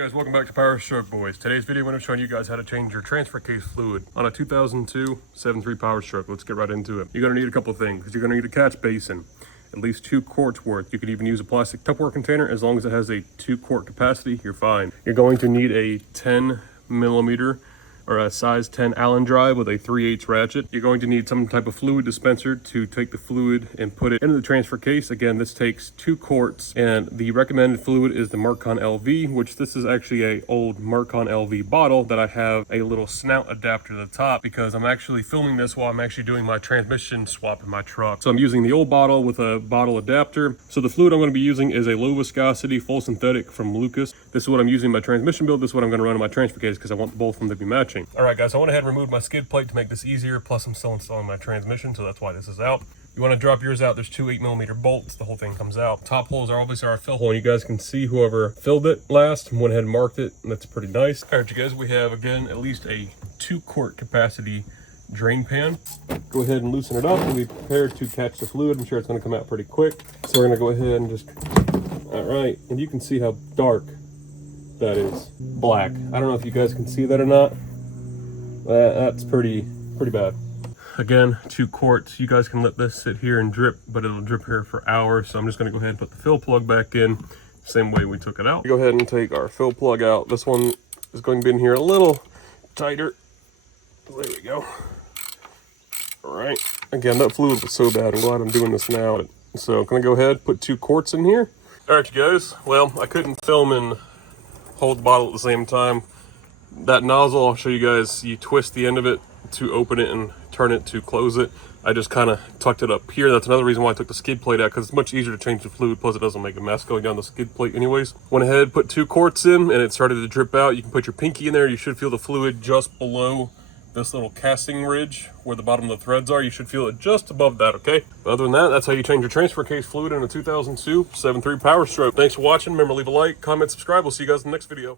Guys, welcome back to Powerstroke, boys. Today's video, I'm going to show you guys how to change your transfer case fluid on a 2002 7.3 Powerstroke. Let's get right into it. You're going to need a couple of things. You're going to need a catch basin, at least 2 quarts worth. You could even use a plastic Tupperware container. As long as it has a 2-quart capacity, you're fine. You're going to need a 10 millimeter or a size 10 Allen drive with a 3/8 ratchet. You're going to need some type of fluid dispenser to take the fluid and put it into the transfer case. Again, this takes 2 quarts, and the recommended fluid is the Marcon LV, which this is actually a old Marcon LV bottle that I have a little snout adapter to the top because I'm actually filming this while I'm actually doing my transmission swap in my truck. So I'm using the old bottle with a bottle adapter. So the fluid I'm going to be using is a low viscosity full synthetic from Lucas. This is what I'm using in my transmission build. This is what I'm going to run in my transfer case because I want both of them to be matching. All right, guys, I went ahead and removed my skid plate to make this easier. Plus, I'm still installing my transmission, so that's why this is out. You want to drop yours out. There's 2 8mm bolts. The whole thing comes out. Top holes are obviously our fill hole. You guys can see whoever filled it last went ahead and marked it, and that's pretty nice. All right, you guys, we have, again, at least a 2-quart capacity drain pan. Go ahead and loosen it up and be prepared to catch the fluid. I'm sure it's going to come out pretty quick. So we're going to go ahead and just... All right, and you can see how dark that is. Black. I don't know if you guys can see that or not. That's pretty bad. Again, 2 quarts. You guys can let this sit here and drip, but it'll drip here for hours. So I'm just going to go ahead and put the fill plug back in, same way we took it out. Go ahead and take our fill plug out. This one is going to be in here a little tighter. There we go. All right. Again, that fluid was so bad. I'm glad I'm doing this now. So I'm going to go ahead, put 2 quarts in here. All right, you guys. Well, I couldn't film and hold the bottle at the same time. That nozzle, I'll show you guys, you twist the end of it to open it and turn it to close it. I just kind of tucked it up here. That's another reason why I took the skid plate out, because it's much easier to change the fluid, plus it doesn't make a mess going down the skid plate anyways. Went ahead, put 2 quarts in, and it started to drip out. You can put your pinky in there. You should feel the fluid just below this little casting ridge where the bottom of the threads are. You should feel it just above that, okay? But other than that, that's how you change your transfer case fluid in a 2002 7.3 Powerstroke. Thanks for watching. Remember, leave a like, comment, subscribe. We'll see you guys in the next video.